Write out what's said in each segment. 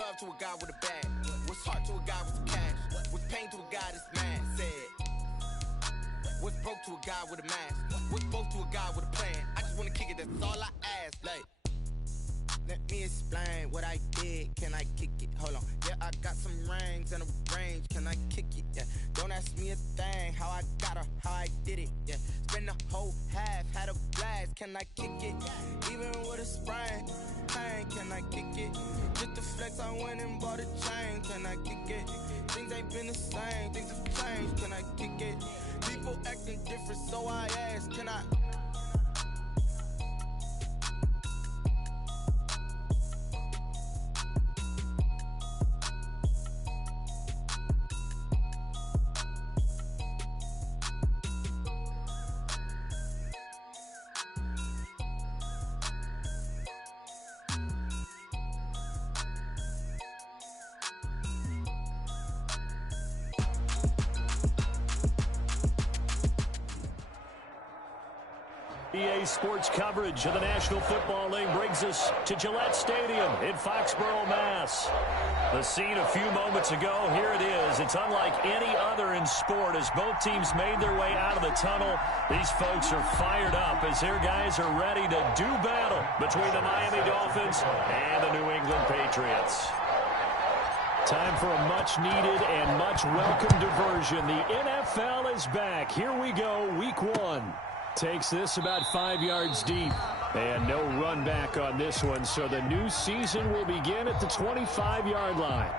love to a guy with a bag? What's heart to a guy with some cash? What's pain to a guy that's mad? Said. What's broke to a guy with a mask? What's both to a guy with a plan? I just wanna kick it, that's all I ask. Like, let me explain what I did. Can I kick it? Hold on. Yeah, I got some rings and a range. Can I kick it? Yeah. Don't ask me a thing. How I got her, how I did it. Yeah. Spend the whole half, had a blast. Can I kick it? Even with a sprain. Pain, can I kick it? Just the flex, I went and bought a chain. Can I kick it? Things ain't been the same. Things have changed. Can I kick it? People acting different, so I ask, can I? EA Sports coverage of the National Football League brings us to Gillette Stadium in Foxborough, Mass. The scene a few moments ago, here it is. It's unlike any other in sport as both teams made their way out of the tunnel. These folks are fired up as their guys are ready to do battle between the Miami Dolphins and the New England Patriots. Time for a much-needed and much-welcome diversion. The NFL is back. Here we go, Week 1. Takes this about 5 yards deep. And no run back on this one, so the new season will begin at the 25-yard line.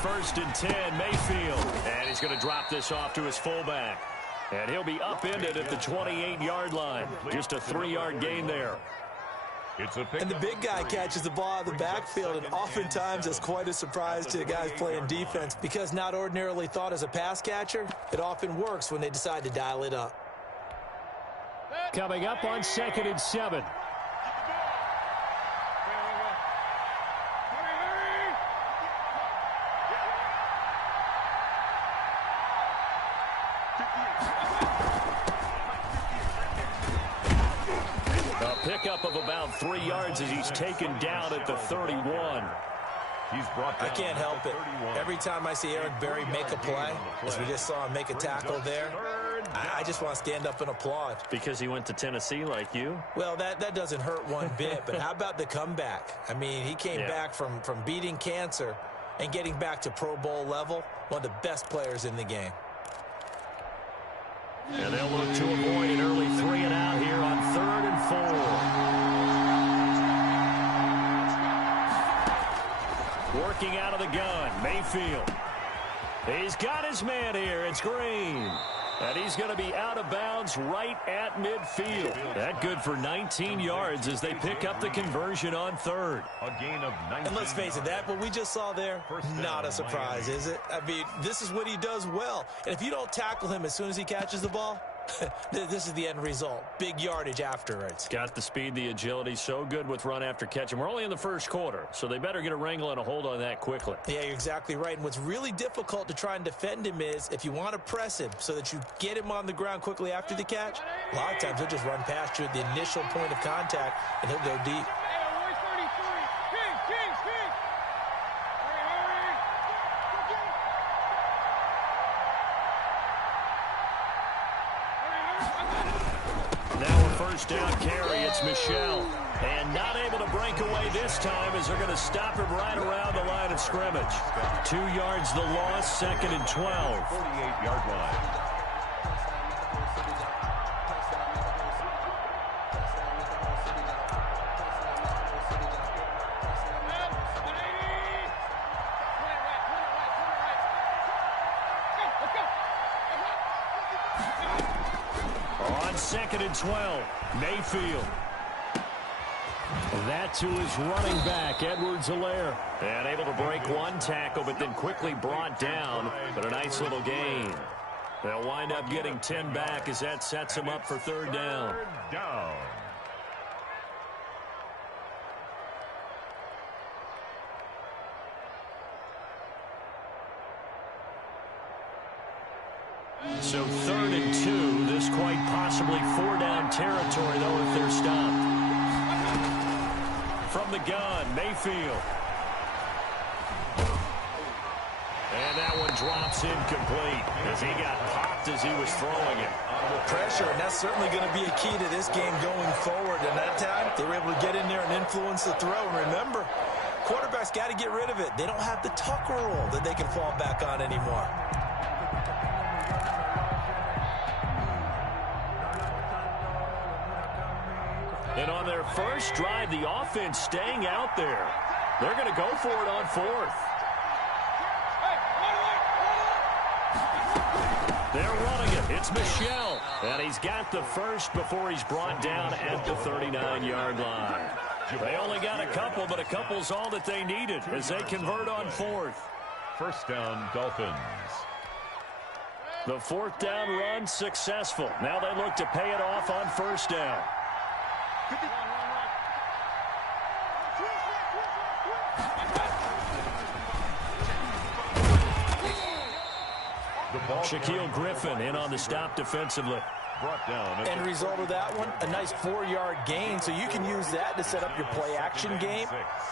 First and 10, Mayfield. And he's going to drop this off to his fullback. And he'll be upended at the 28-yard line. Just a 3-yard gain there. And the big guy catches the ball out of the backfield, and oftentimes it's quite a surprise to the guys playing defense because not ordinarily thought as a pass catcher, it often works when they decide to dial it up. Coming up on 2nd and 7. Pickup of about 3 yards as he's taken down at the 31. I can't help it. Every time I see Eric Berry make a play, as we just saw him make a tackle there, I just want to stand up and applaud. Because he went to Tennessee like you? Well, that doesn't hurt one bit, but how about the comeback? I mean, he came back from beating cancer and getting back to Pro Bowl level, one of the best players in the game. And they'll look to avoid an early 3-and-out here on 3rd and 4. Working out of the gun, Mayfield. He's got his man here. It's Green. And he's going to be out of bounds right at midfield. That good for 19 yards as they pick up the conversion on 3rd. A gain of 19. And let's face it, that what we just saw there, not a surprise, is it? I mean, this is what he does well. And if you don't tackle him as soon as he catches the ball, this is the end result. Big yardage afterwards. Got the speed, the agility, so good with run after catch. And we're only in the first quarter, so they better get a wrangle and a hold on that quickly. Yeah, you're exactly right. And what's really difficult to try and defend him is if you want to press him so that you get him on the ground quickly after the catch, a lot of times he'll just run past you at the initial point of contact, and he'll go deep. First down carry, it's Michelle. And not able to break away this time as they're going to stop him right around the line of scrimmage. 2 yards the loss, 2nd and 12. 48-yard line. On 2nd and 12, Mayfield. That to his running back, Edwards-Helaire. And able to break one tackle, but then quickly brought down. But a nice little gain. They'll wind up getting 10 back as that sets them up for third down. So 3rd and 2. This quite possibly 4-down territory, though, if they're stopped. From the gun, Mayfield. And that one drops incomplete as he got popped as he was throwing it. Pressure, and that's certainly going to be a key to this game going forward. And that time, they were able to get in there and influence the throw. And remember, quarterbacks got to get rid of it. They don't have the tuck rule that they can fall back on anymore. And on their first drive, the offense staying out there. They're going to go for it on 4th. They're running it. It's Michel. And he's got the first before he's brought down at the 39-yard line. They only got a couple, but a couple's all that they needed as they convert on 4th. First down, Dolphins. The 4th down run successful. Now they look to pay it off on 1st down. Shaquille Griffin in on the stop defensively. Brought down. End result of that one, a nice 4-yard gain. So you can use that to set up your play-action game,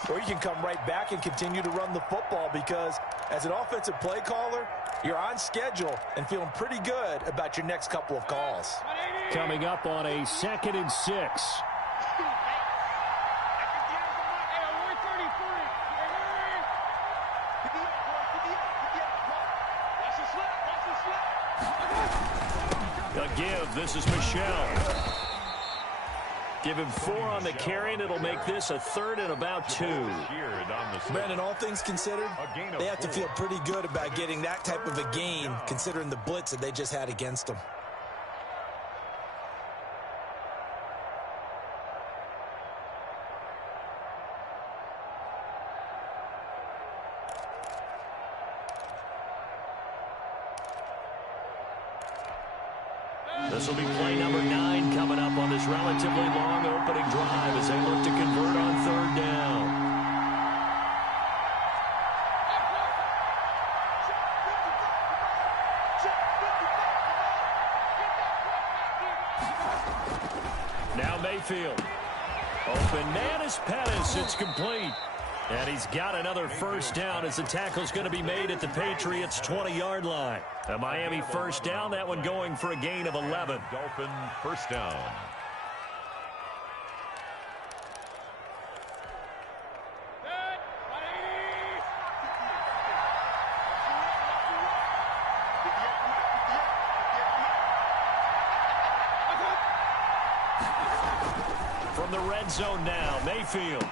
or you can come right back and continue to run the football because as an offensive play caller, you're on schedule and feeling pretty good about your next couple of calls. Coming up on a 2nd and 6. A give. This is Michel. Give him 4 on the carry, and it'll make this a 3rd and about 2. Brandon, all things considered, they have to feel pretty good about getting that type of a gain considering the blitz that they just had against them. This will be play number 9 coming up on this relatively long opening drive as they look to convert on 3rd down. Now Mayfield. Open man is Pettis. It's complete. And he's got another 1st down as the tackle's going to be made at the Patriots' 20-yard line. A Miami 1st down, that one going for a gain of 11. Dolphin 1st down. From the red zone now, Mayfield.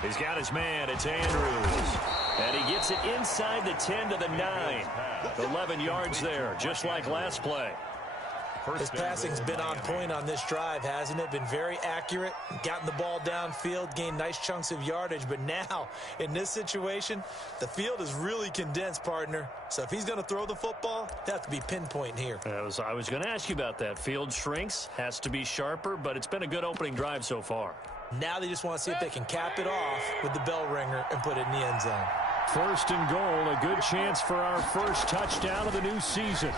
He's got his man. It's Andrews. And he gets it inside the 10 to the 9. 11 yards there, just like last play. His passing's been on point on this drive, hasn't it? Been very accurate, gotten the ball downfield, gained nice chunks of yardage. But now, in this situation, the field is really condensed, partner. So if he's going to throw the ball, they have to be pinpoint here. I was going to ask you about that. Field shrinks, has to be sharper, but it's been a good opening drive so far. Now they just want to see if they can cap it off with the bell ringer and put it in the end zone. 1st and goal, a good chance for our first touchdown of the new season.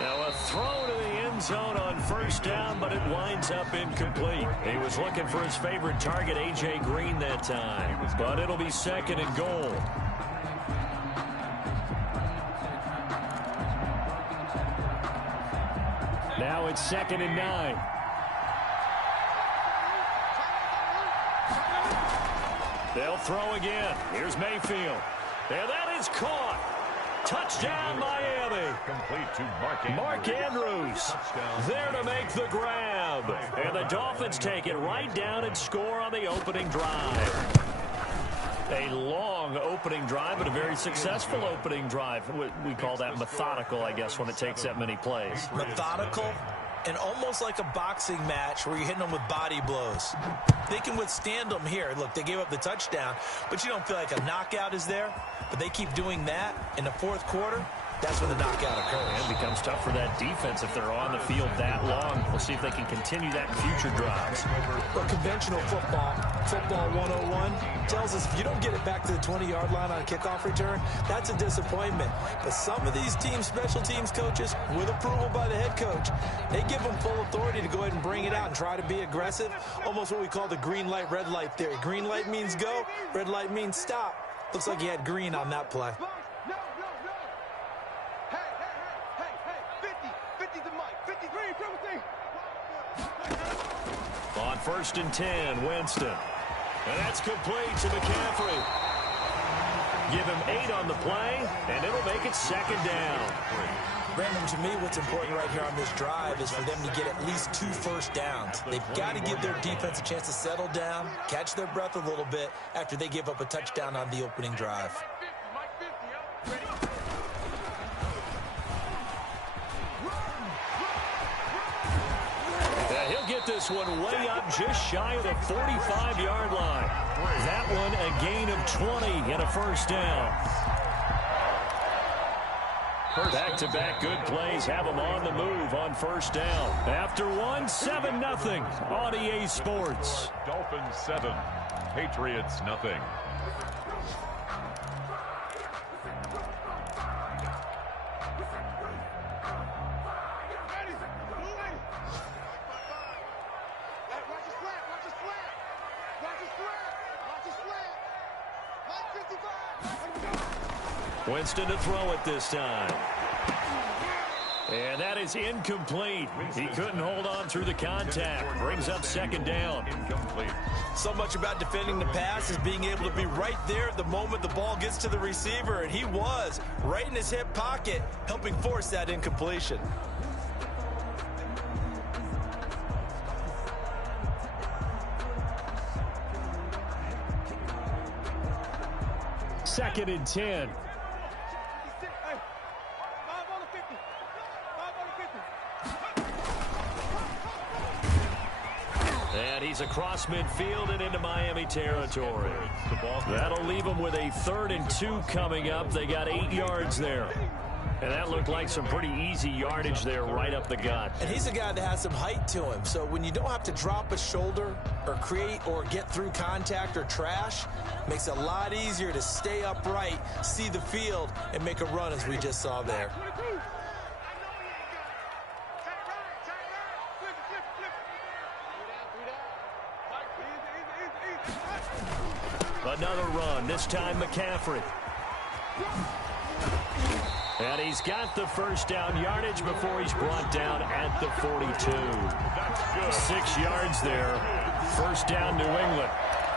Now a throw to the end zone on 1st down, but it winds up incomplete. He was looking for his favorite target, A.J. Green, that time. But it'll be 2nd and goal. Now it's 2nd and 9. They'll throw again. Here's Mayfield. And that is caught. Touchdown, Miami. Complete to Mark Andrews there to make the grab. And the Dolphins take it right down and score on the opening drive. A long opening drive, but a very successful opening drive. We call that methodical, I guess, when it takes that many plays. Methodical and almost like a boxing match where you're hitting them with body blows. They can withstand them here. Look, they gave up the touchdown, but you don't feel like a knockout is there. But they keep doing that in the fourth quarter. That's when the knockout occurs. It becomes tough for that defense if they're on the field that long. We'll see if they can continue that in future drives. But conventional football 101, tells us if you don't get it back to the 20-yard line on a kickoff return, that's a disappointment. But some of these teams, special teams coaches, with approval by the head coach, they give them full authority to go ahead and bring it out and try to be aggressive. Almost what we call the green light, red light theory. Green light means go, red light means stop. Looks like he had green on that play. On 1st and 10, Winston. And that's complete to McCaffrey. Give him 8 on the play, and it'll make it 2nd down. Brandon, to me, what's important right here on this drive is for them to get at least 2 first downs. They've got to give their defense a chance to settle down, catch their breath a little bit after they give up a touchdown on the opening drive. He'll get this one way up just shy of the 45-yard line. That one a gain of 20 and a first down. Back-to-back good plays have them on the move on first down. After one, 7-0 on EA Sports. Dolphins 7, Patriots nothing. Winston to throw it this time. And that is incomplete. He couldn't hold on through the contact. Brings up 2nd down. Incomplete. So much about defending the pass is being able to be right there the moment the ball gets to the receiver, and he was right in his hip pocket, helping force that incompletion. Second and 10. And he's across midfield and into Miami territory. That'll leave them with a 3rd and 2 coming up. They got 8 yards there. And that looked like some pretty easy yardage there right up the gut. And he's a guy that has some height to him. So when you don't have to drop a shoulder or create or get through contact or trash, makes it a lot easier to stay upright, see the field, and make a run as we just saw there. Another run, this time McCaffrey. And he's got the first down yardage before he's brought down at the 42. 6 yards there. First down, New England.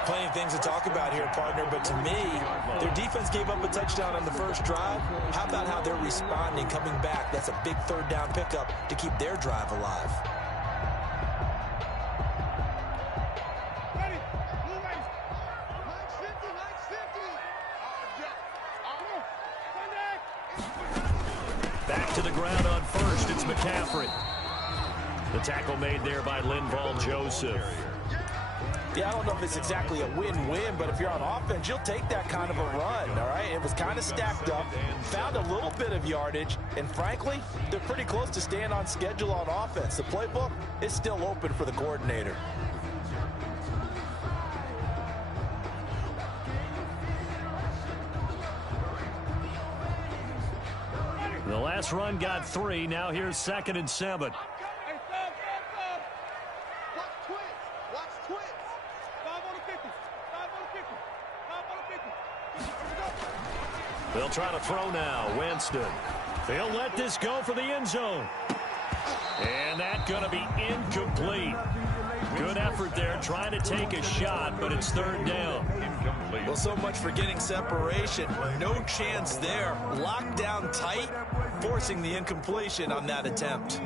Plenty of things to talk about here, partner, but to me, their defense gave up a touchdown on the first drive. How about how they're responding, coming back? That's a big 3rd down pickup to keep their drive alive. Back to the ground on 1st, it's McCaffrey. The tackle made there by Linval Joseph. Yeah, I don't know if it's exactly a win-win, but if you're on offense, you'll take that kind of a run, all right? It was kind of stacked up, found a little bit of yardage, and frankly, they're pretty close to staying on schedule on offense. The playbook is still open for the coordinator. The last run got 3. Now here's 2nd and 7. They'll try to throw now. Winston. They'll let this go for the end zone. And that's going to be incomplete. Good effort there trying to take a shot, but it's 3rd down. Incomplete. Well, so much for getting separation. No chance there. Locked down tight, forcing the incompletion on that attempt.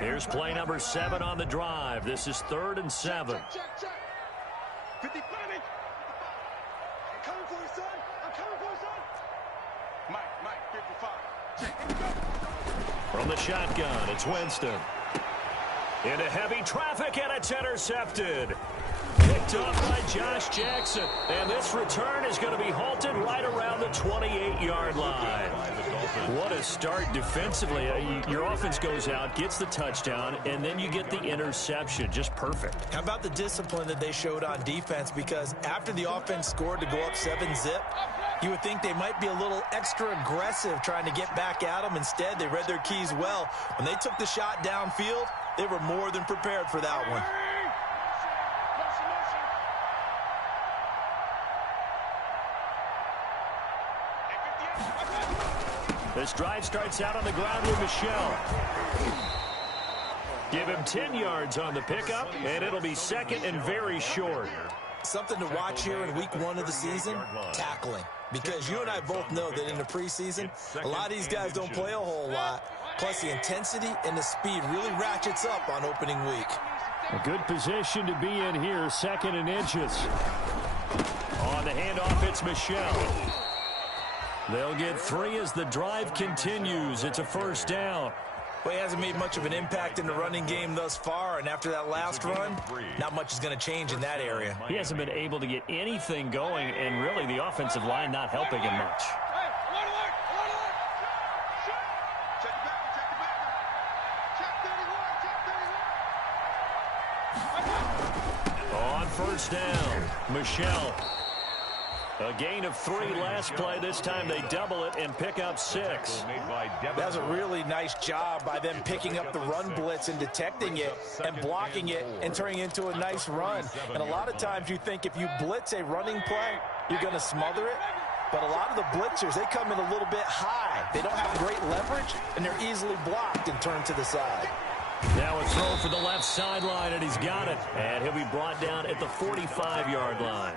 Here's play number 7 on the drive. This is 3rd and 7. Mike, 55. From the shotgun, it's Winston. Into heavy traffic, and it's intercepted. Picked up by Josh Jackson. And this return is going to be halted right around the 28-yard line. What a start defensively. Your offense goes out, gets the touchdown, and then you get the interception. Just perfect. How about the discipline that they showed on defense? Because after the offense scored to go up 7-zip, you would think they might be a little extra aggressive trying to get back at them. Instead, they read their keys well. When they took the shot downfield, they were more than prepared for that one. This drive starts out on the ground with Michelle. Give him 10 yards on the pickup, and it'll be second and very short. Something to watch here in week 1 of the season, tackling. Because you and I both know that in the preseason, a lot of these guys don't play a whole lot. Plus, the intensity and the speed really ratchets up on opening week. A good position to be in here, second and inches. On the handoff, it's Michelle. They'll get 3 as the drive continues. It's a first down. Well, he hasn't made much of an impact in the running game thus far, and after that last run, not much is going to change in that area. He hasn't been able to get anything going, and really the offensive line not helping him much. On first down, Michelle. A gain of 3 last play. This time they double it and pick up 6. That's a really nice job by them picking up the run blitz and detecting it and blocking it and turning it into a nice run. And a lot of times you think if you blitz a running play, you're going to smother it. But a lot of the blitzers, they come in a little bit high. They don't have great leverage, and they're easily blocked and turned to the side. Now a throw for the left sideline, and he's got it. And he'll be brought down at the 45-yard line.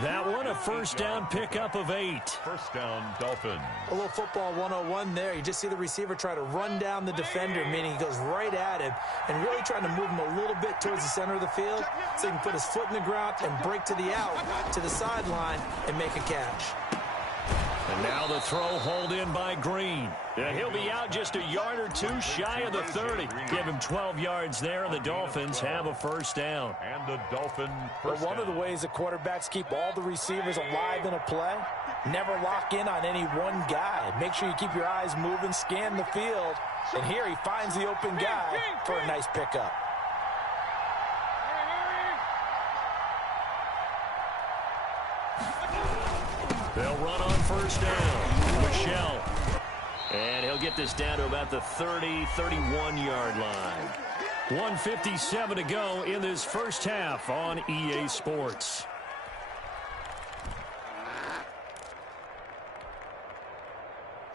That one, a first down pickup of 8. First down, Dolphins. A little football 101 there. You just see the receiver try to run down the defender, meaning he goes right at him and really trying to move him a little bit towards the center of the field so he can put his foot in the ground and break to the out, to the sideline, and make a catch. And now the throw hauled in by Green. And he'll be out just a yard or 2 shy of the 30. Give him 12 yards there, and the Dolphins have a first down. And the Dolphin first One of the ways the quarterbacks keep all the receivers alive in a play, never lock in on any one guy. Make sure you keep your eyes moving, scan the field. And here he finds the open guy for a nice pickup. They'll run on first down. Michelle. And he'll get this down to about the 30, 31-yard line. 1:57 to go in this first half on EA Sports.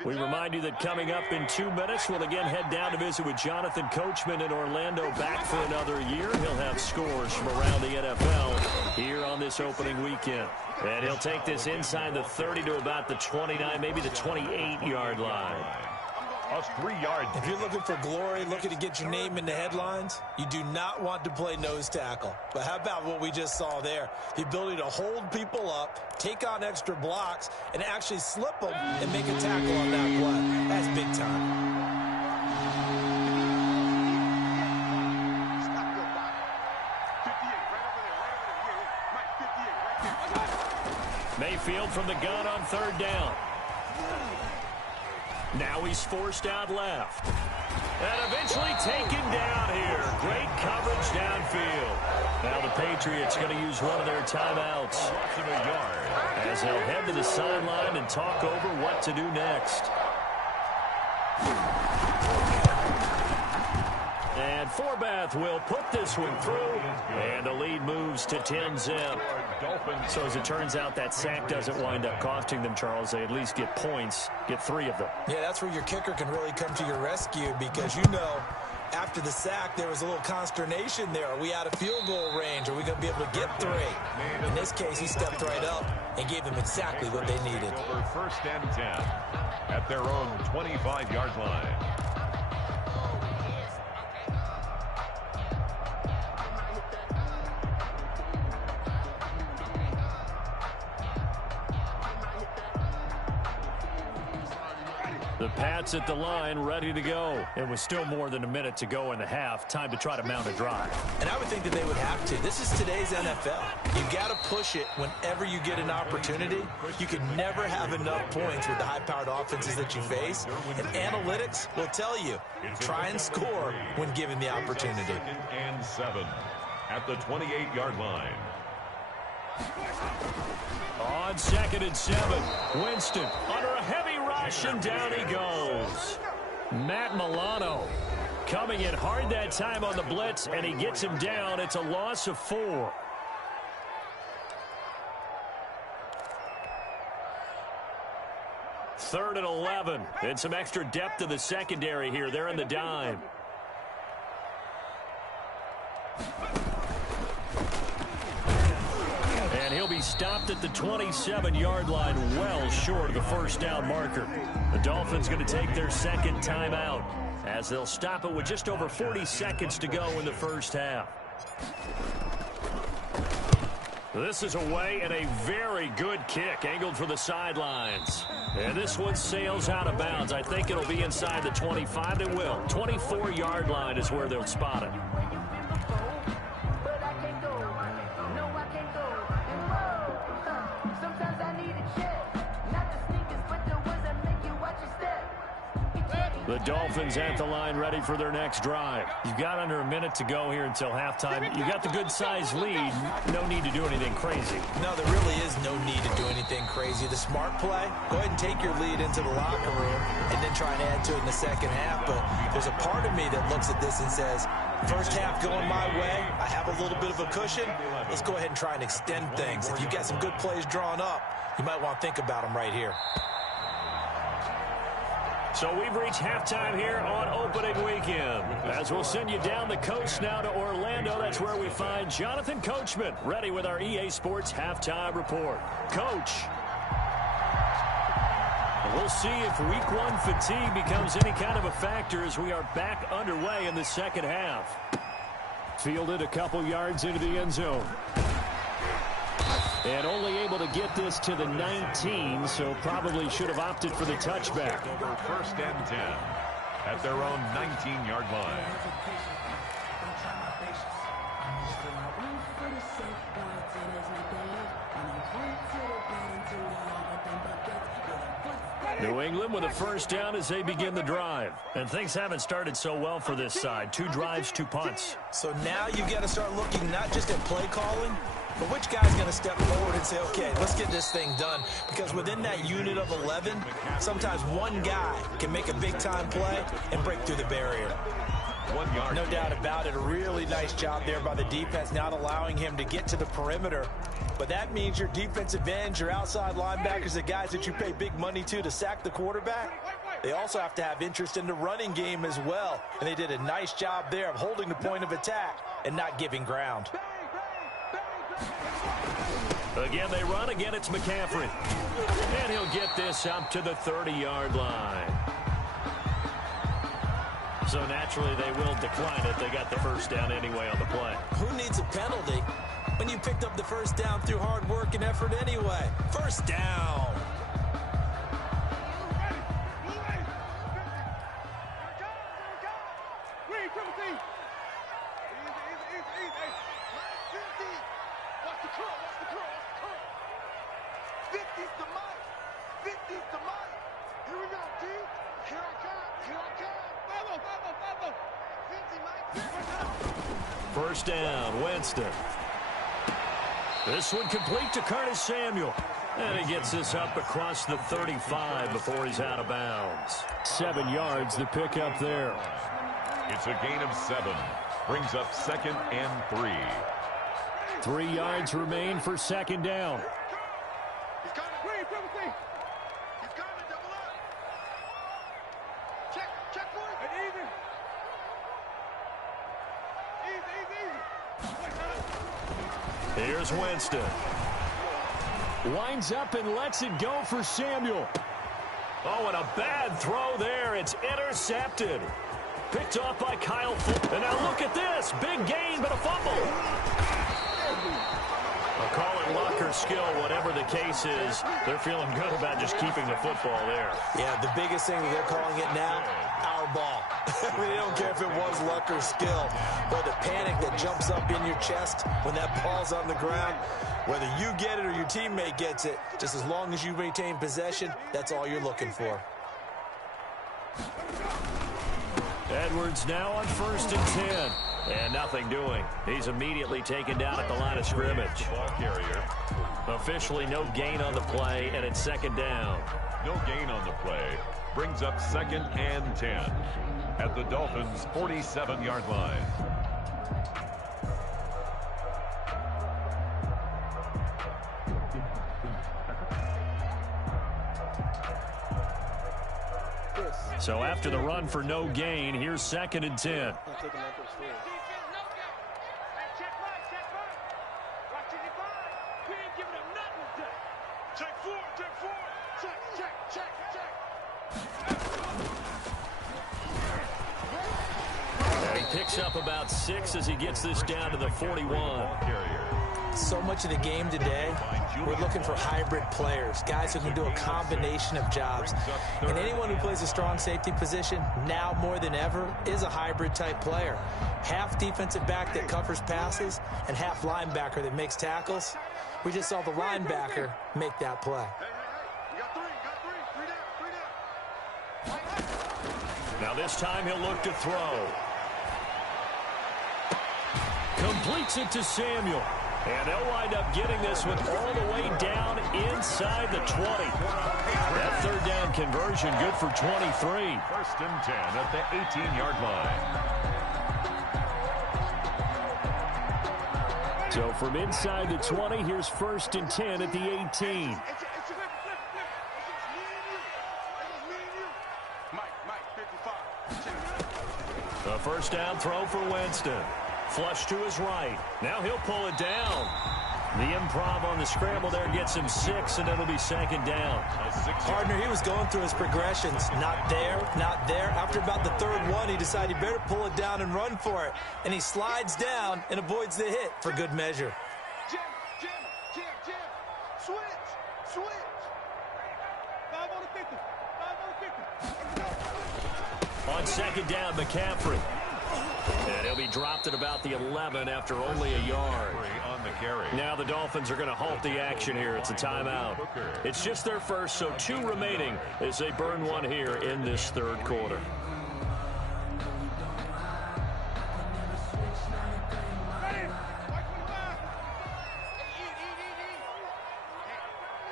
We remind you that coming up in 2 minutes, we'll again head down to visit with Jonathan Coachman in Orlando, back for another year. He'll have scores from around the NFL here on this opening weekend. And he'll take this inside the 30 to about the 29, maybe the 28-yard line. A 3-yard. If you're looking for glory, looking to get your name in the headlines, you do not want to play nose tackle. But how about what we just saw there? The ability to hold people up, take on extra blocks, and actually slip them and make a tackle on that play. That's big time. Mayfield from the gun on third down. Now he's forced out left. And eventually taken down here. Great coverage downfield. Now the Patriots going to use one of their timeouts. As they'll head to the sideline and talk over what to do next. And Forbath will put this one through. And the lead moves to 10-zip. So as it turns out, that sack doesn't wind up costing them, Charles. They at least get points, get 3 of them. Yeah, that's where your kicker can really come to your rescue because, you know, after the sack, there was a little consternation there. Are we out of field goal range? Are we going to be able to get 3? In this case, he stepped right up and gave them exactly what they needed. First and 10 at their own 25-yard line. The Pats at the line, ready to go. And with still more than a minute to go in the half, time to try to mount a drive. And I would think that they would have to. This is today's NFL. You got to push it whenever you get an opportunity. You can never have enough points with the high-powered offenses that you face. And analytics will tell you, try and score when given the opportunity. 2nd and 7 at the 28-yard line. On 2nd and 7, Winston under a heavy rush, and down he goes. Matt Milano coming in hard that time on the blitz, and he gets him down. It's a loss of 4. Third and 11, and some extra depth to the secondary here. They're in the dime. And he'll be stopped at the 27-yard line, well short of the first down marker. The Dolphins going to take their second timeout as they'll stop it with just over 40 seconds to go in the first half. This is away, and a very good kick angled for the sidelines. And this one sails out of bounds. I think it'll be inside the 25. It will. 24-yard line is where they'll spot it. The Dolphins at the line, ready for their next drive. You've got under a minute to go here until halftime. You got the good-sized lead. No need to do anything crazy. No, there really is no need to do anything crazy. The smart play, go ahead and take your lead into the locker room and then try and add to it in the second half. But there's a part of me that looks at this and says, first half going my way, I have a little bit of a cushion. Let's go ahead and try and extend things. If you've got some good plays drawn up, you might want to think about them right here. So we've reached halftime here on opening weekend. As we'll send you down the coast now to Orlando, that's where we find Jonathan Coachman, ready with our EA Sports halftime report. Coach, we'll see if week 1 fatigue becomes any kind of a factor as we are back underway in the second half. Fielded a couple yards into the end zone. And only able to get this to the 19, so probably should have opted for the touchback. Over 1st and 10 at their own 19-yard line. New England with a first down as they begin the drive. And things haven't started so well for this side. 2 drives, 2 punts. So now you got to start looking not just at play calling, but which guy's going to step forward and say, okay, let's get this thing done? Because within that unit of 11, sometimes one guy can make a big-time play and break through the barrier. 1 yard. No doubt about it. A really nice job there by the defense, not allowing him to get to the perimeter. But that means your defensive ends, your outside linebackers, the guys that you pay big money to sack the quarterback, they also have to have interest in the running game as well. And they did a nice job there of holding the point of attack and not giving ground. Again, they run. Again, it's McCaffrey. And he'll get this up to the 30-yard line. So naturally, they will decline it. They got the first down anyway on the play. Who needs a penalty when you picked up the first down through hard work and effort anyway? First down. First down, Winston. This one complete to Curtis Samuel. And he gets this up across the 35 before he's out of bounds. 7 yards, the pickup there. It's a gain of 7. Brings up 2nd and 3. 3 yards remain for second down. Here's Winston. Winds up and lets it go for Samuel. Oh, and a bad throw there. It's intercepted. Picked off by Kyle Fuller. And now look at this. Big gain, but a fumble. I'll call it luck luck or skill, whatever the case is, they're feeling good about just keeping the football there. Yeah, the biggest thing that they're calling it now, our ball. I mean, they don't care if it was luck or skill. But the panic that jumps up in your chest when that ball's on the ground, whether you get it or your teammate gets it, just as long as you maintain possession, that's all you're looking for. Edwards now on 1st and 10. And nothing doing. He's immediately taken down at the line of scrimmage. Ball carrier. Officially no gain on the play, and it's 2nd down. No gain on the play. Brings up 2nd and 10 at the Dolphins' 47-yard line. So after the run for no gain, here's 2nd and 10. He picks up about 6 as he gets this down to the 41. So much of the game today, we're looking for hybrid players, guys who can do a combination of jobs. And anyone who plays a strong safety position, now more than ever, is a hybrid type player. Half defensive back that covers passes and half linebacker that makes tackles. We just saw the linebacker make that play. Now this time he'll look to throw. Completes it to Samuel. And they'll wind up getting this one all the way down inside the 20. That 3rd down conversion good for 23. 1st and 10 at the 18-yard line. So from inside the 20, here's 1st and 10 at the 18. A 1st down throw for Winston. Flush to his right. Now he'll pull it down. The improv on the scramble there gets him 6, and it'll be 2nd down. Partner, he was going through his progressions. Not there, not there. After about the 3rd one, he decided he better pull it down and run for it. And he slides down and avoids the hit for good measure. Jim. Switch. 5 on the 50. On 2nd down, McCaffrey. And he'll be dropped at about the 11 after only a yard. On the carry. Now the Dolphins are going to halt the action here. It's a timeout. It's just their first, so 2 remaining as they burn one here in this 3rd quarter.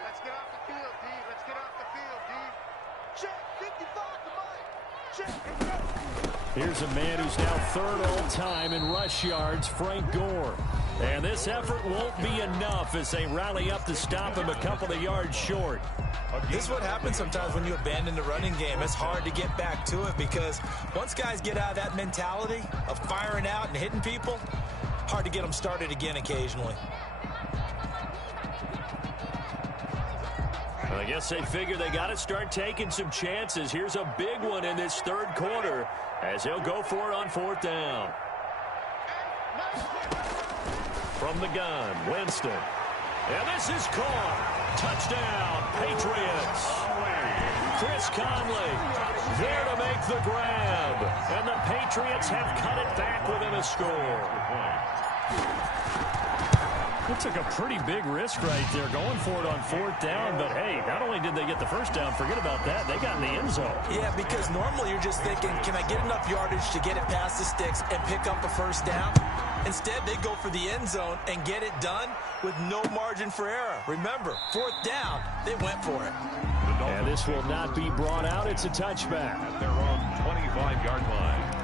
Let's get off the field, D. Let's get off the field, D. Check 55 to Mike. Check. Here's a man who's now 3rd all-time in rush yards, Frank Gore. And this effort won't be enough as they rally up to stop him a couple of yards short. This is what happens sometimes when you abandon the running game. It's hard to get back to it because once guys get out of that mentality of firing out and hitting people, hard to get them started again occasionally. I guess they figure they got to start taking some chances. Here's a big one in this 3rd quarter as he'll go for it on 4th down. From the gun, Winston. And this is caught. Touchdown, Patriots. Chris Conley there to make the grab. And the Patriots have cut it back within a score. It took a pretty big risk right there going for it on 4th down, but hey, not only did they get the 1st down, forget about that, they got in the end zone. Yeah, because normally you're just thinking, can I get enough yardage to get it past the sticks and pick up a 1st down? Instead, they go for the end zone and get it done with no margin for error. Remember, 4th down, they went for it. And this will not be brought out. It's a touchback. At their own 25-yard line.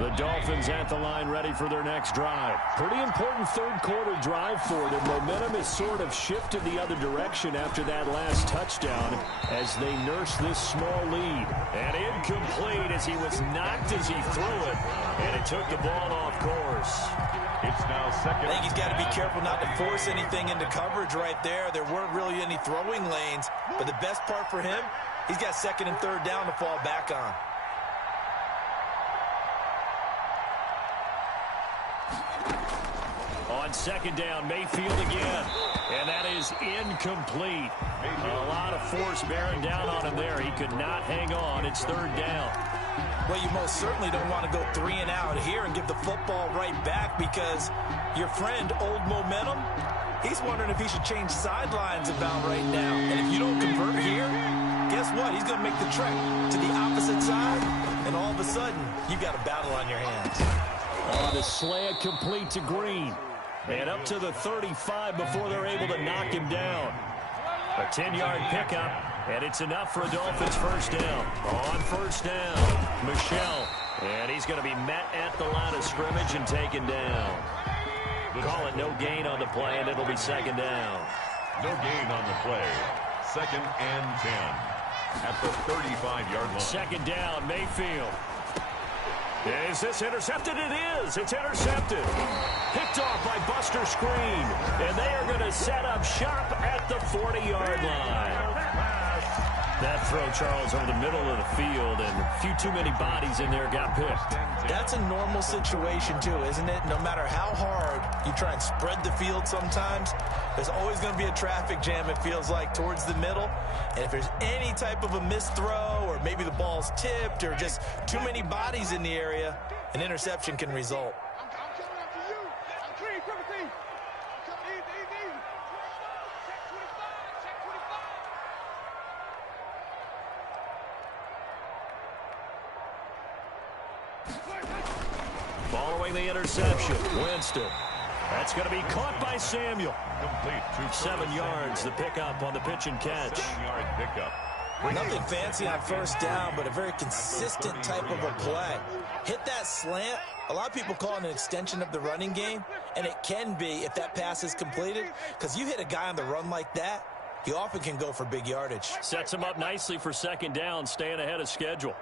The Dolphins at the line ready for their next drive. Pretty important 3rd quarter drive for them. Momentum has sort of shifted the other direction after that last touchdown as they nurse this small lead. And incomplete as he was knocked as he threw it. And it took the ball off course. It's now 2nd. I think he's got to be careful not to force anything into coverage right there. There weren't really any throwing lanes. But the best part for him, he's got 2nd and 3rd down to fall back on. On second down, Mayfield again. And that is incomplete. A lot of force bearing down on him there. He could not hang on. It's third down. Well, you most certainly don't want to go 3 and out here and give the football right back, because your friend, Old Momentum, he's wondering if he should change sidelines about right now. And if you don't convert here, guess what? He's going to make the trek to the opposite side, and all of a sudden, you've got a battle on your hands. On the slant, complete to Green. And up to the 35 before they're able to knock him down. A 10-yard pickup, and it's enough for a Dolphins first down. On first down, Michel. And he's going to be met at the line of scrimmage and taken down. Call it no gain on the play, and it'll be second down. No gain on the play. Second and 10 at the 35-yard line. Second down, Mayfield. Is this intercepted? It is. It's intercepted. Picked off by Buster Screen. And they are going to set up shop at the 40-yard line. That throw, Charles, over the middle of the field, and a few too many bodies in there got picked. That's a normal situation, too, isn't it? No matter how hard you try and spread the field sometimes, there's always going to be a traffic jam, it feels like, towards the middle. And if there's any type of a missed throw, or maybe the ball's tipped, or just too many bodies in the area, an interception can result. I'm coming after you. I'm clean, triple team. I'm coming easy. Check 25, check 25. Following the interception, Winston. That's going to be caught by Samuel. Complete. 7 yards, the pickup on the pitch and catch. 7-yard pickup. Nothing fancy on first down, but a very consistent type of a play. Hit that slant. A lot of people call it an extension of the running game, and it can be if that pass is completed, because you hit a guy on the run like that, he often can go for big yardage. Sets him up nicely for second down, staying ahead of schedule.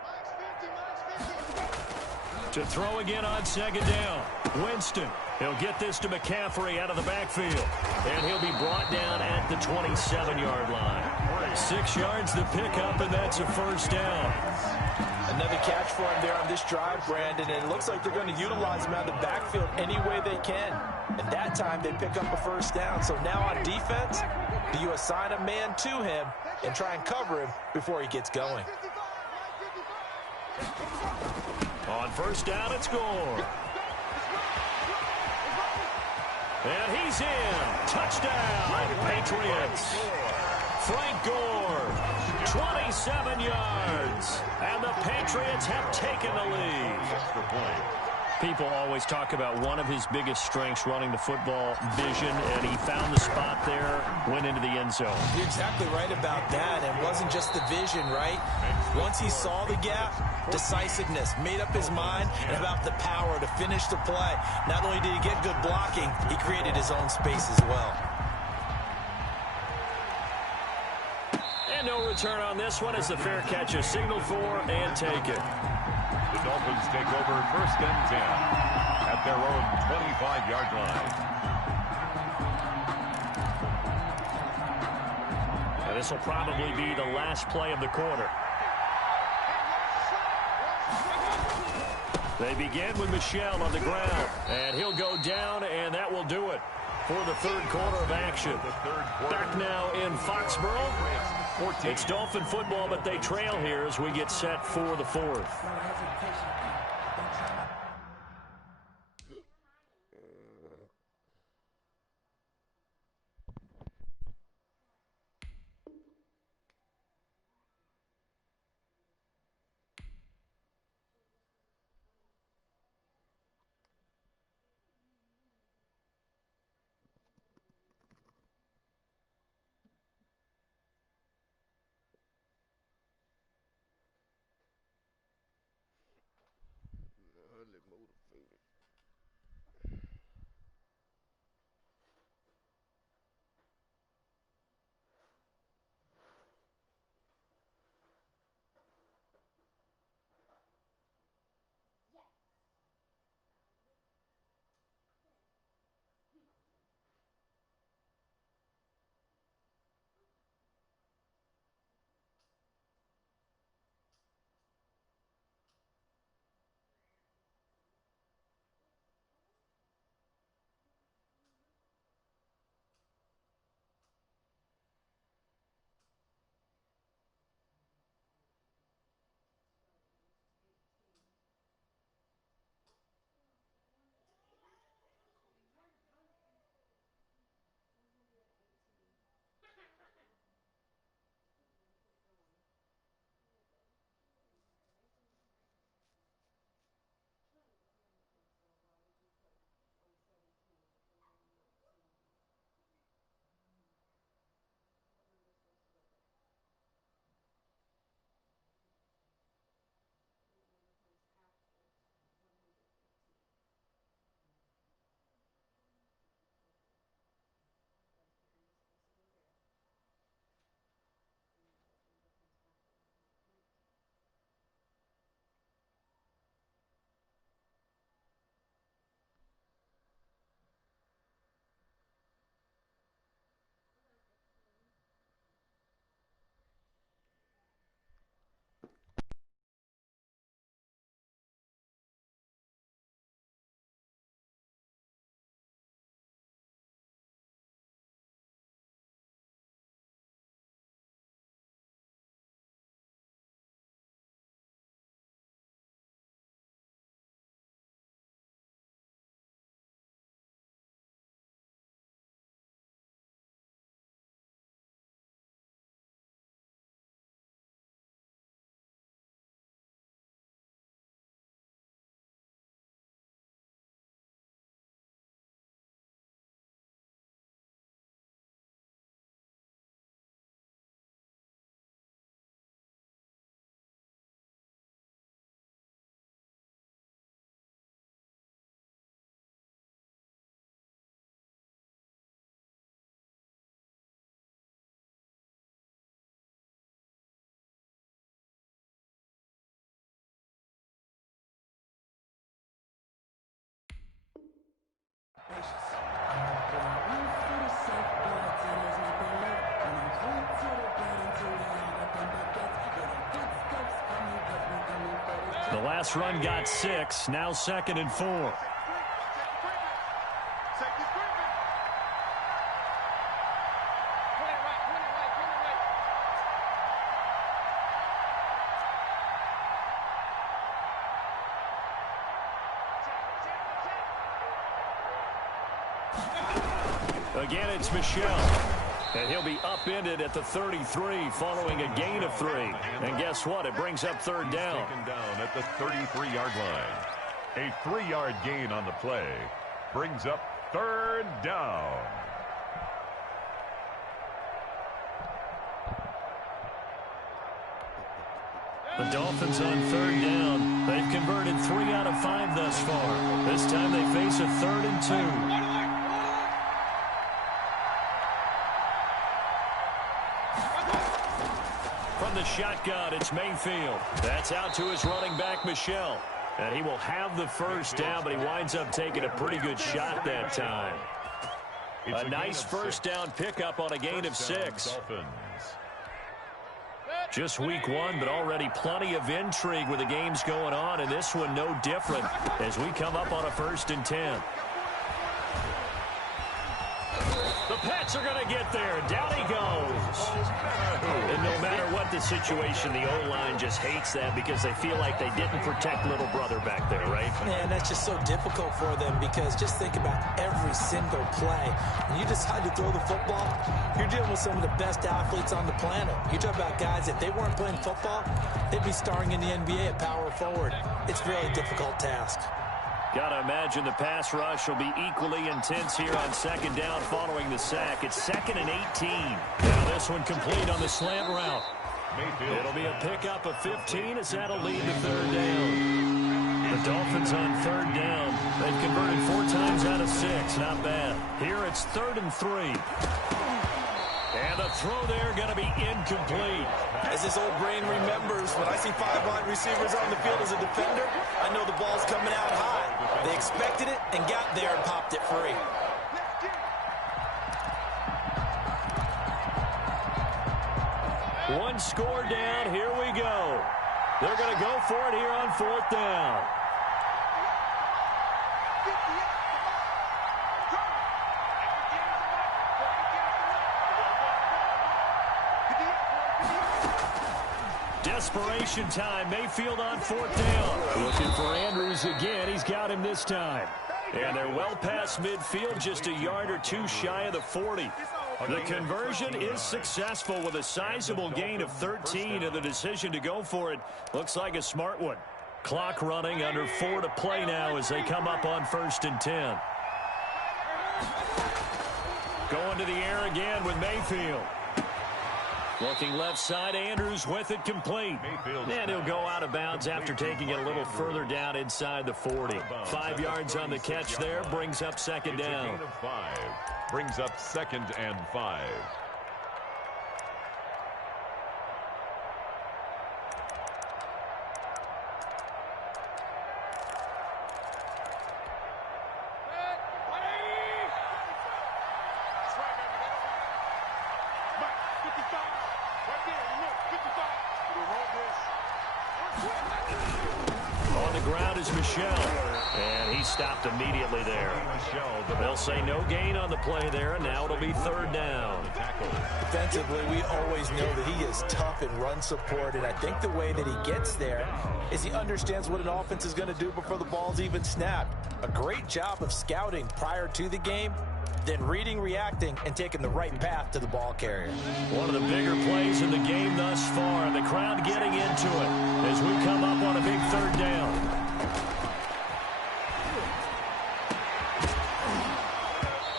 To throw again on second down, Winston. He'll get this to McCaffrey out of the backfield, and he'll be brought down at the 27-yard line. 6 yards to pick up, and that's a first down. Another catch for him there on this drive, Brandon, and it looks like they're going to utilize him out of the backfield any way they can. And that time they pick up a first down. So now on defense, do you assign a man to him and try and cover him before he gets going? On first down, it's Gore. And he's in. Touchdown, Patriots. Frank Gore, 27 yards. And the Patriots have taken the lead. Extra point. People always talk about one of his biggest strengths, running the football, vision, and he found the spot there, went into the end zone. You're exactly right about that. It wasn't just the vision, right? Once he saw the gap, decisiveness, made up his mind, and about the power to finish the play. Not only did he get good blocking, he created his own space as well. And no return on this one as the fair catch is signaled for and taken. The Dolphins take over first and 10 at their own 25-yard line. And this will probably be the last play of the quarter. They begin with Michel on the ground, and he'll go down, and that will do it for the third quarter of action. Back now in Foxborough. It's Dolphin football, but they trail here as we get set for the fourth. last run got 6. Now 2nd and 4. Again, it's Michelle. And he'll be upended at the 33 following a gain of 3. And guess what? It brings up 3rd down. Taken down at the 33-yard line. A 3-yard gain on the play brings up 3rd down. The Dolphins on 3rd down. They've converted 3 out of 5 thus far. This time they face a 3rd and 2. From the shotgun, it's Mayfield. That's out to his running back, Michelle. And he will have the 1st down, but he winds up taking a pretty good shot that time. A nice 1st down pickup on a gain of 6. Just week 1, but already plenty of intrigue with the games going on, and this one no different as we come up on a 1st and 10. The Pats are going to get there. Down he goes. And no matter what the situation, the O-line just hates that because they feel like they didn't protect little brother back there, right? Man, that's just so difficult for them because just think about every single play. When you decide to throw the football, you're dealing with some of the best athletes on the planet. You talk about guys, if they weren't playing football, they'd be starring in the NBA at power forward. It's a really difficult task. Got to imagine the pass rush will be equally intense here on 2nd down following the sack. It's 2nd and 18. Now this one complete on the slant route. It'll be a pickup of 15 as that'll lead to 3rd down. The Dolphins on 3rd down. They've converted 4 times out of 6. Not bad. Here it's 3rd and 3. And the throw there going to be incomplete. As this old brain remembers, when I see 5 wide receivers on the field as a defender, I know the ball's coming out high. They expected it and got there and popped it free. One score down. Here we go. They're going to go for it here on 4th down. Desperation time. Mayfield on 4th down. Looking for Andrews again. He's got him this time. And they're well past midfield, just a yard or 2 shy of the 40. The conversion is successful with a sizable gain of 13, and the decision to go for it looks like a smart one. Clock running, under 4 to play now as they come up on 1st and 10. Going to the air again with Mayfield. Looking left side, Andrews with it complete. And he'll go out of bounds after taking it a little further down inside the 40. 5 yards on the catch there, brings up 2nd down. A gain of 5. Brings up 2nd and 5. On the ground is Michelle, and he stopped immediately there. They'll say no gain on the play there, and now it'll be 3rd down. Defensively, we always know that he is tough in run support, and I think the way that he gets there is he understands what an offense is going to do before the ball's even snapped. A great job of scouting prior to the game, then reading, reacting, and taking the right path to the ball carrier. One of the bigger plays in the game thus far. The crowd getting into it as we come up on a big 3rd down.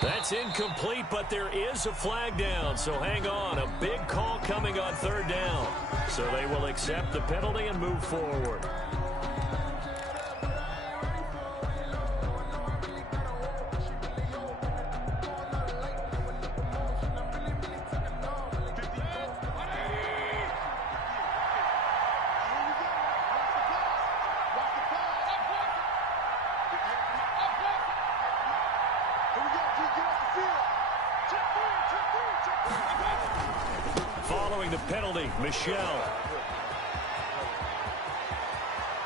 That's incomplete, but there is a flag down, so hang on. A big call coming on 3rd down. So they will accept the penalty and move forward. Following the penalty, Michelle.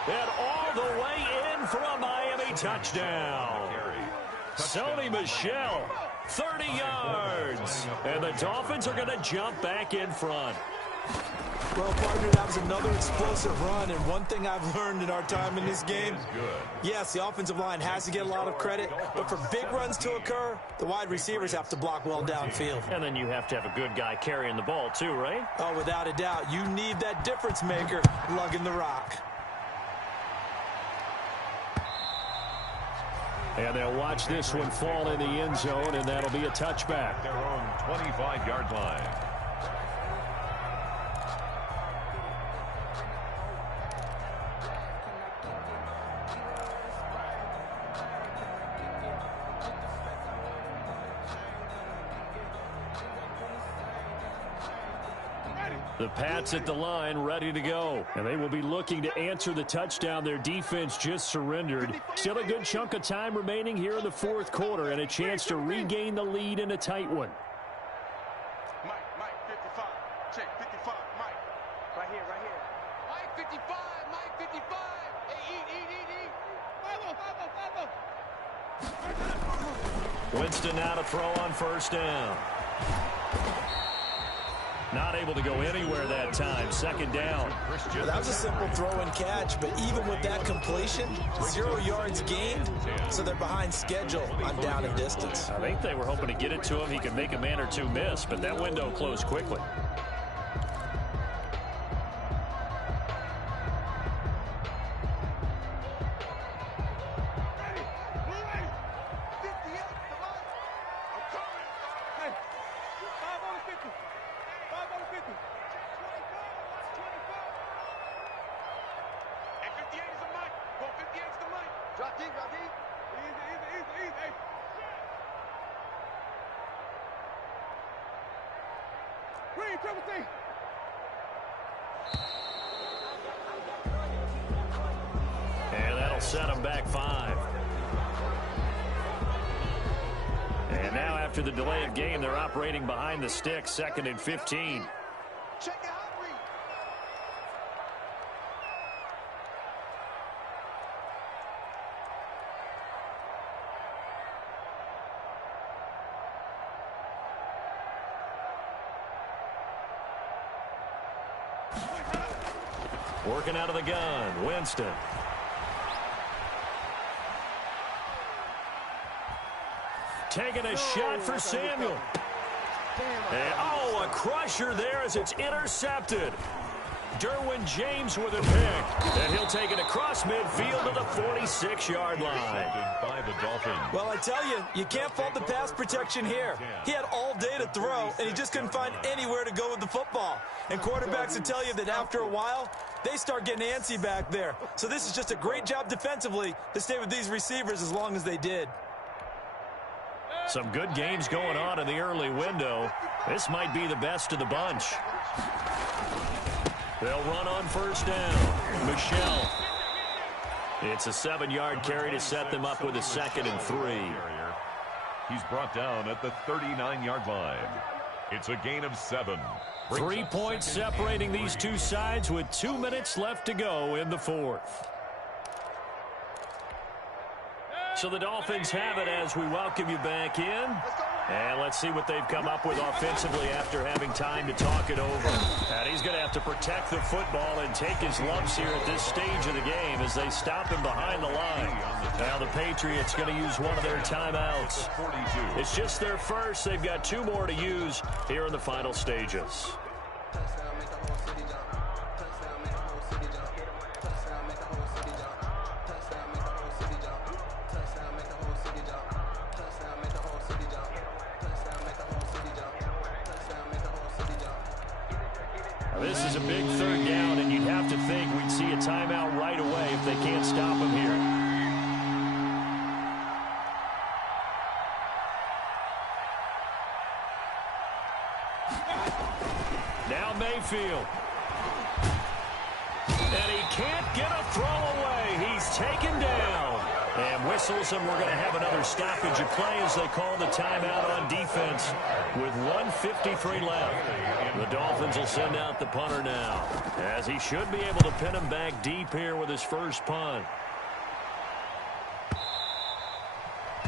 And all the way in for a Miami touchdown. Sony Michel, 30 yards. And the Dolphins are going to jump back in front. Well, partner, that was another explosive run, and one thing I've learned in our time in this game, yes, the offensive line has to get a lot of credit, but for big runs to occur, the wide receivers have to block well downfield. And then you have to have a good guy carrying the ball too, right? Oh, without a doubt. You need that difference maker lugging the rock. And they'll watch this one fall in the end zone, and that'll be a touchback. Their own 25-yard line. The Pats at the line, ready to go. And they will be looking to answer the touchdown their defense just surrendered. Still a good chunk of time remaining here in the fourth quarter and a chance to regain the lead in a tight one. Mike, 55. Check, 55, Mike. Right here. Mike, 55. Hey, eat. Follow. Winston now to throw on first down. Not able to go anywhere that time. Second down. Well, that was a simple throw and catch, but even with that completion, 0 yards gained, so they're behind schedule on down and distance. I think they were hoping to get it to him. He could make a man or two miss, but that window closed quickly. And that'll set them back 5. And now after the delay of game, they're operating behind the sticks, 2nd and 15. Check it out, Reed. Working out of the gun, Winston. Taking a shot for Samuel. And, a crusher there as it's intercepted. Derwin James with a pick. And he'll take it across midfield to the 46-yard line. By the Dolphins. Well, I tell you, you can't fault the pass protection here. He had all day to throw, and he just couldn't find anywhere to go with the football. And quarterbacks will tell you that after a while, they start getting antsy back there. So this is just a great job defensively to stay with these receivers as long as they did. Some good games going on in the early window. This might be the best of the bunch. They'll run on first down. Michel. It's a 7-yard carry to set them up with a 2nd and 3. He's brought down at the 39-yard line. It's a gain of 7. 3 points separating these two sides with 2 minutes left to go in the fourth. So the Dolphins have it as we welcome you back in. And let's see what they've come up with offensively after having time to talk it over. And he's going to have to protect the football and take his lumps here at this stage of the game as they stop him behind the line. Now the Patriots going to use one of their timeouts. It's just their first. They've got 2 more to use here in the final stages. This is a big 3rd down, and you'd have to think we'd see a timeout right away if they can't stop him here. Now Mayfield. And he can't get a throw away. He's taken down. And whistles, and we're going to have another stoppage of play as they call the timeout on defense with 1:53 left. The Dolphins will send out the punter now, as he should be able to pin him back deep here with his first punt.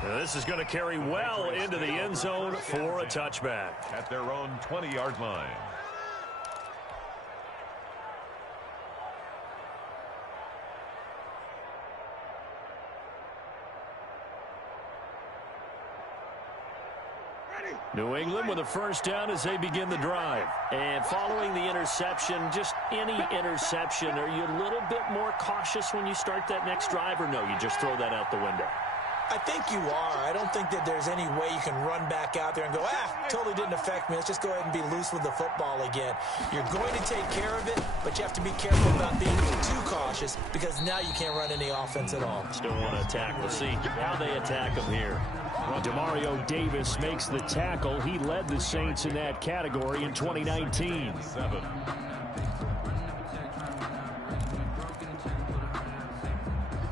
This is going to carry well into the end zone for a touchback. At their own 20-yard line. New England with a first down as they begin the drive. And following the interception, just any interception, are you a little bit more cautious when you start that next drive, or no, you just throw that out the window? I think you are. I don't think that there's any way you can run back out there and go, totally didn't affect me. Let's just go ahead and be loose with the football again. You're going to take care of it, but you have to be careful about being too cautious because now you can't run any offense at all. Still want to attack. We'll see how they attack him here. Demario Davis makes the tackle. He led the Saints in that category in 2019.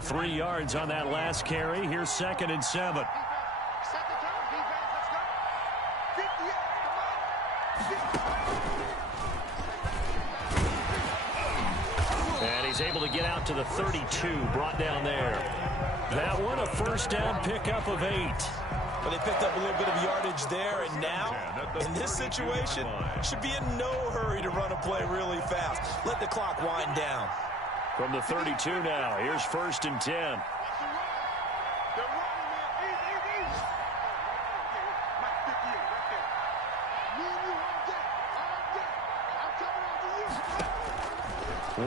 3 yards on that last carry. Here's 2nd and 7. And he's able to get out to the 32, brought down there. That one a first down pickup of 8. Well, they picked up a little bit of yardage there, and now, in this situation, should be in no hurry to run a play really fast. Let the clock wind down. From the 32 now, here's 1st and 10.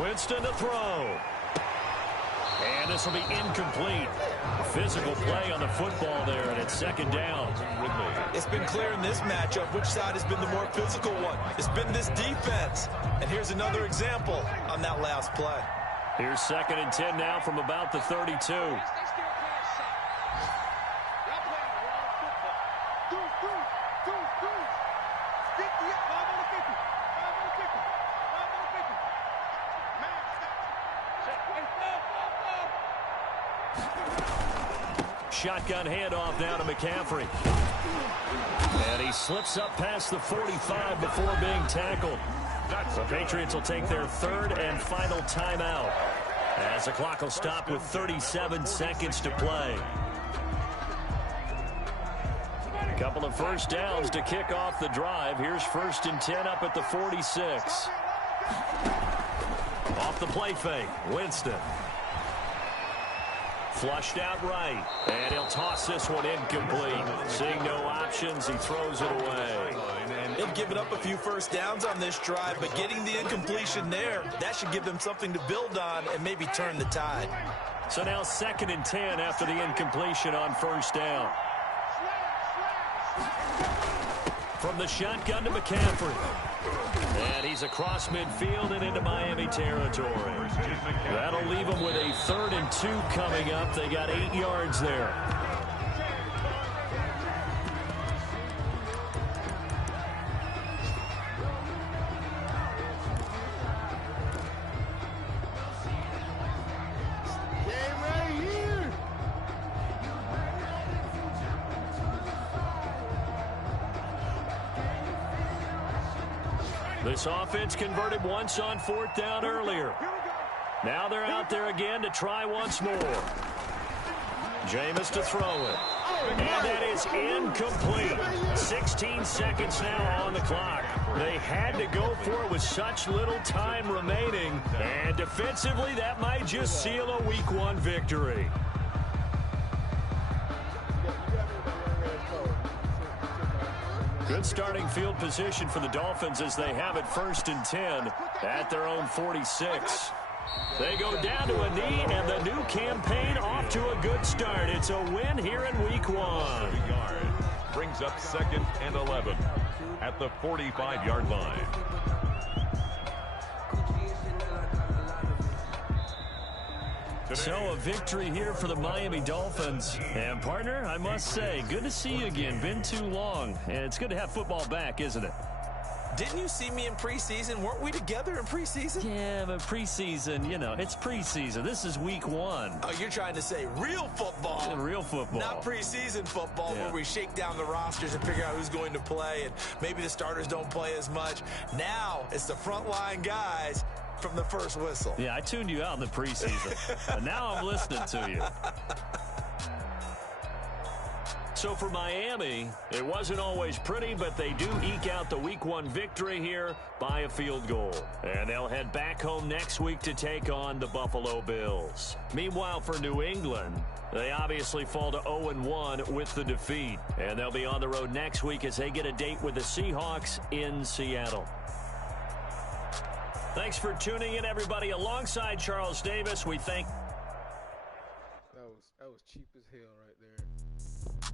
Winston to throw. And this will be incomplete. Physical play on the football there, and it's 2nd down. It's been clear in this matchup which side has been the more physical one. It's been this defense. And here's another example on that last play. Here's 2nd and 10 now from about the 32. Shotgun handoff now to McCaffrey. And he slips up past the 45 before being tackled. The Patriots will take their 3rd and final timeout as the clock will stop with 37 seconds to play. A couple of first downs to kick off the drive. Here's 1st and 10 up at the 46. Off the play fake, Winston. Flushed out right, and he'll toss this one incomplete. Seeing no options, he throws it away. They've given up a few first downs on this drive, but getting the incompletion there, that should give them something to build on and maybe turn the tide. So now 2nd and 10 after the incompletion on 1st down. From the shotgun to McCaffrey. And he's across midfield and into Miami territory. That'll leave them with a 3rd and 2 coming up. They got 8 yards there. This offense converted once on 4th down earlier. Now they're out there again to try once more. Jameis to throw it. And that is incomplete. 16 seconds now on the clock. They had to go for it with such little time remaining. And defensively, that might just seal a Week 1 victory. Good starting field position for the Dolphins as they have it 1st and 10 at their own 46. They go down to a knee, and the new campaign off to a good start. It's a win here in Week 1. Brings up 2nd and 11 at the 45-yard line. So a victory here for the Miami Dolphins. And partner, I must say, good to see you again. Been too long. And it's good to have football back, isn't it? Didn't you see me in preseason? Weren't we together in preseason? Yeah, but preseason, you know, it's preseason. This is week 1. Oh, you're trying to say real football. Yeah, real football. Not preseason football where we shake down the rosters and figure out who's going to play, and maybe the starters don't play as much. Now it's the frontline guys from the first whistle. Yeah, I tuned you out in the preseason, but now I'm listening to you. So for Miami, it wasn't always pretty, but they do eke out the week 1 victory here by a field goal. And they'll head back home next week to take on the Buffalo Bills. Meanwhile, for New England, they obviously fall to 0-1 with the defeat. And they'll be on the road next week as they get a date with the Seahawks in Seattle. Thanks for tuning in, everybody. Alongside Charles Davis, we thank... That was cheap as hell right there.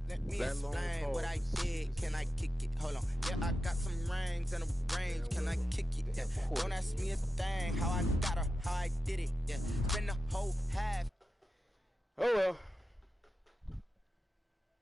Let me explain what I did. Can I kick it? Hold on. Yeah, I got some rings and a range. Can I kick it? Yeah. Don't ask me a thing. How I got her, how I did it. Yeah. Spend the whole half. Oh well.